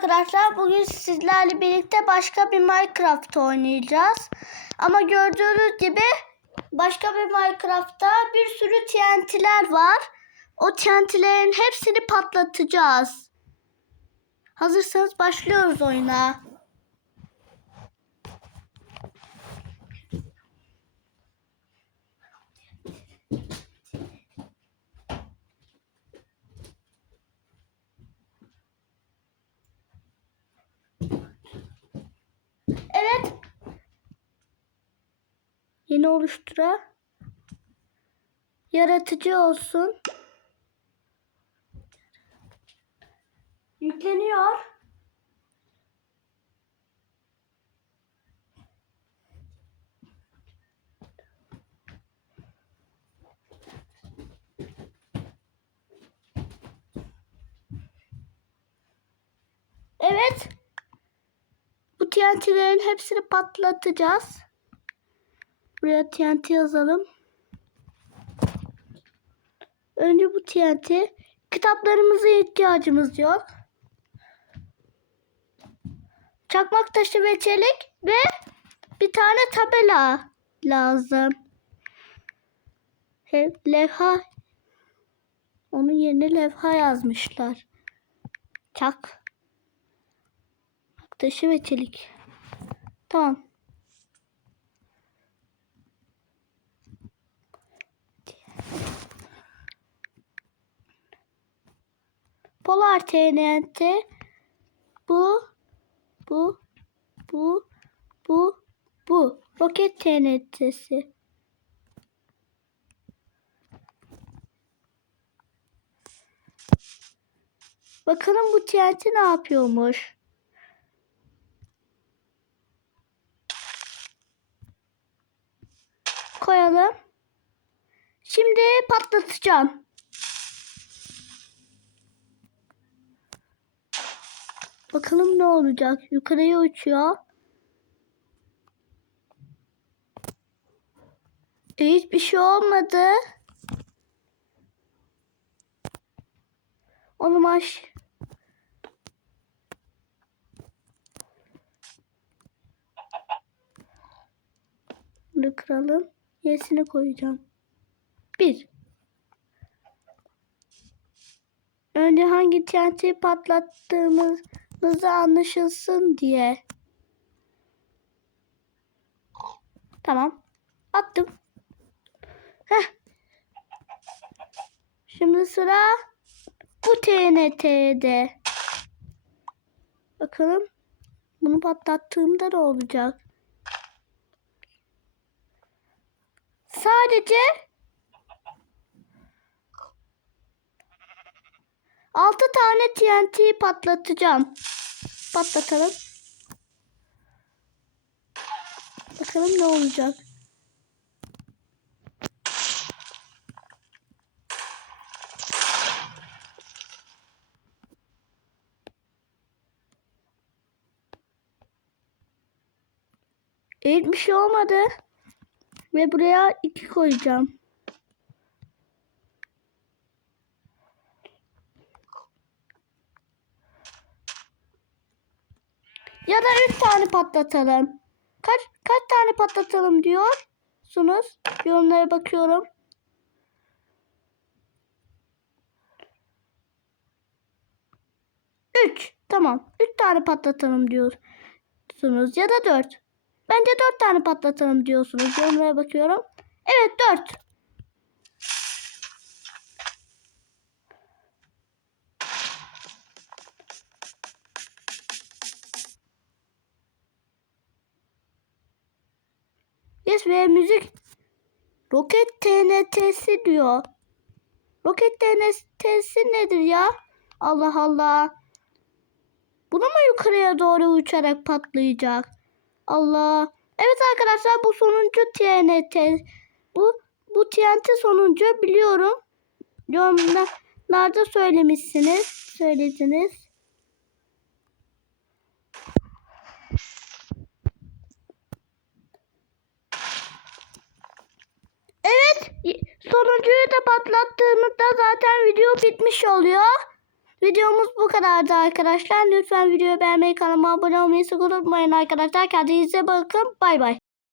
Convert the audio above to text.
arkadaşlar. Bugün sizlerle birlikte başka bir Minecraft oynayacağız. Ama gördüğünüz gibi başka bir Minecraft'ta bir sürü TNT'ler var. O TNT'lerin hepsini patlatacağız. Hazırsanız başlıyoruz oyuna. Evet. Yeni oluştura. Yaratıcı olsun. Yükleniyor. Evet. Bu TNT'lerin hepsini patlatacağız. Buraya TNT yazalım. Önce bu TNT. Kitaplarımıza ihtiyacımız yok. Çakmak taşı ve çelik ve bir tane tabela lazım. Levha. Onun yerine levha yazmışlar. Çak. Taşı ve çelik. Tamam. Polar TNT bu bu bu bu bu roket TNT'si. Bakalım bu TNT ne yapıyormuş? koyalım. Şimdi patlatacağım. Bakalım ne olacak. Yukarıya uçuyor. E, hiçbir şey olmadı. Onu maş. Bunu kıralım. Yerisine koyacağım. Bir. Önce hangi TNT patlattığımızı anlaşılsın diye. Tamam. Attım. Heh. Şimdi sıra bu TNT'de. Bakalım. Bunu patlattığımda ne olacak? Sadece altı tane TNT patlatacağım. Patlatalım. Bakalım ne olacak. Evet bir şey olmadı. Ve buraya iki koyacağım. Ya da üç tane patlatalım. Kaç kaç tane patlatalım diyorsunuz? Yorumlara bakıyorum. Üç. Tamam. Üç tane patlatalım diyorsunuz. Ya da dört. Bence dört tane patlatalım diyorsunuz. Yorumlara bakıyorum. Evet dört. Yes ve müzik roket TNT'si diyor. Roket TNT'si nedir ya? Allah Allah. Bunu mu yukarıya doğru uçarak patlayacak? Allah. Evet arkadaşlar bu sonuncu TNT. Bu bu TNT sonuncu biliyorum. Yorumlarda söylemişsiniz. Söylediniz. Evet. Sonuncuyu da patlattığımızda zaten video bitmiş oluyor. Videomuz bu kadardı arkadaşlar. Lütfen videoyu beğenmeyi, kanalıma abone olmayı sakın unutmayın arkadaşlar. Kendinize bakın. Bay bay.